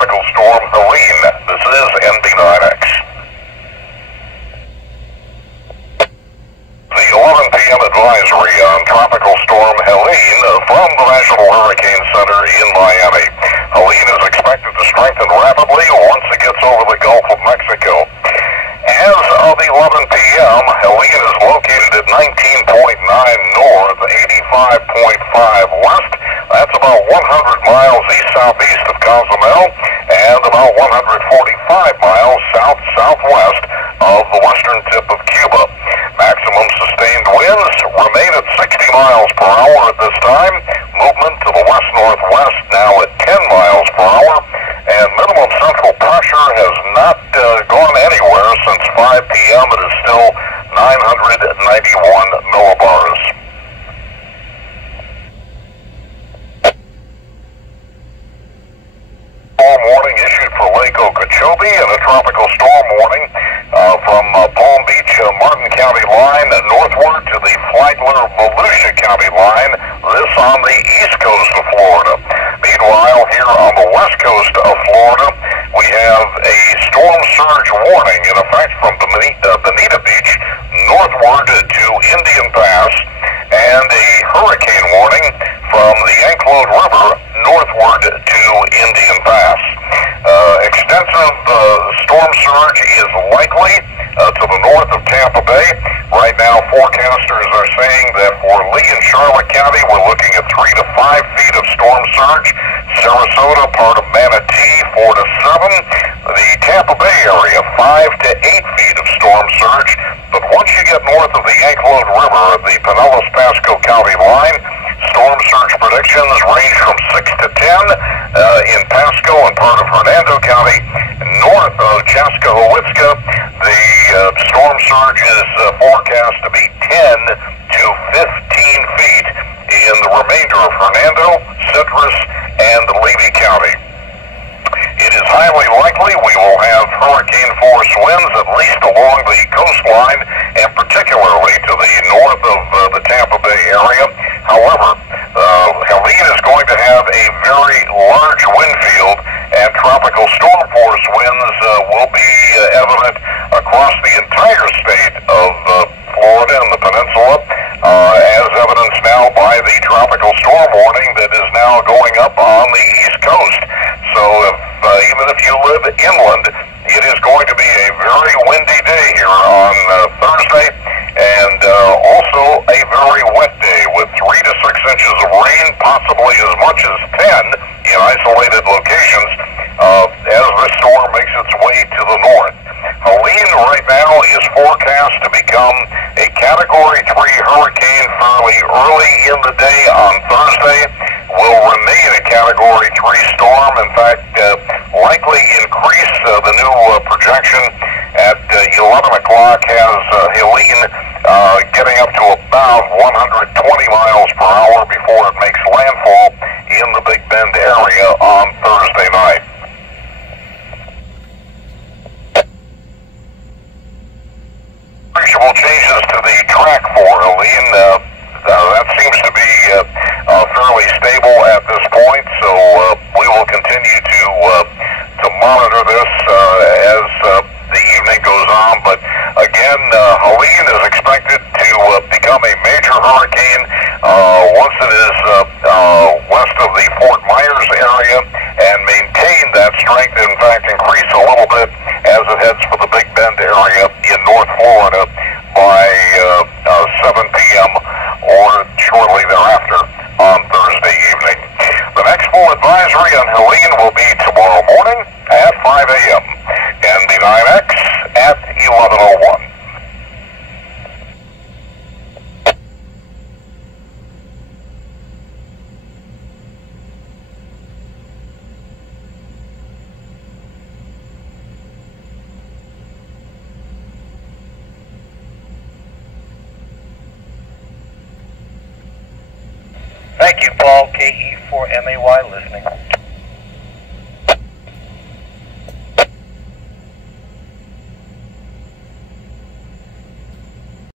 Tropical Storm Helene. This is NB9X. The 11 p.m. advisory on Tropical Storm Helene from the National Hurricane Center in Miami. Helene is expected to strengthen rapidly once it gets over the Gulf of Mexico. As of 11 p.m., Helene is located at 19.9 north, 85.5 west. That's about 100 miles east-southeast of Cozumel and about 145 miles south-southwest of the western tip of Cuba. Maximum sustained winds remain at 60 miles per hour at this time. Movement to the west-northwest now at 10 miles per hour. And minimum central pressure has not gone anywhere since 5 p.m. It is still 991 millibars. Storm warning issued for Lake Okeechobee and a tropical storm warning from Palm Beach, Martin County line northward to the Flagler-Volusia County line. This on the east coast of Florida. Meanwhile, here on the west coast of Florida, we have a storm surge warning in effect from Bonita Beach northward to Indian Pass, and a hurricane warning from the Cyclone River northward to Indian Pass. Extensive storm surge is likely to the north of Tampa Bay. Right now, forecasters are saying that for Lee and Charlotte County, we're looking at 3 to 5 feet of storm surge. Sarasota, part of Manatee, 4 to 7. The Tampa Bay area, 5 to 8 feet of storm surge. But once you get north of the Cyclone River, the Pinellas-Pasco County line, storm surge predictions range from 6 to 10 in Pasco and part of Hernando County. North of Chaska-Howitzka, the storm surge is forecast to be 10 to 15 feet in the remainder of Hernando, Citrus, and Levy County. It is highly likely we will have hurricane-force winds at least along the coastline and particularly to the north of the Tampa Bay area. However, Helene is going to have a very large wind field, and tropical storm force winds will be evident across the entire state of Florida and the peninsula, as evidenced now by the tropical storm warning that is now going up on the East Coast. So even if you live inland, it is going to be a very windy day here on Thursday, and also a very wet day with 3 to 6 inches of rain, possibly as much as 10 in isolated locations as this storm makes its way to the north. Helene right now is forecast to become a Category 3 hurricane fairly early in the day on Thursday, will remain a Category 3 storm. In fact, likely increase the new projection at 11 o'clock has Helene getting up to about 120 miles per hour before it makes landfall in the Big Bend area on Thursday night. Appreciable changes to the track for Helene. That seems to be fairly stable at this point, so we will continue to monitor this as the evening goes on. But again, Helene is expected to become a major hurricane once it is west of the Fort Myers area and maintain that strength, in fact increase a little bit as it heads for the Big Bend area in North Florida by 7 p.m. or shortly thereafter on Thursday evening. The next full advisory on Helene will be tomorrow morning at 5 a.m. NB9X at 11:01. Thank you, Paul, KE4MAY listening.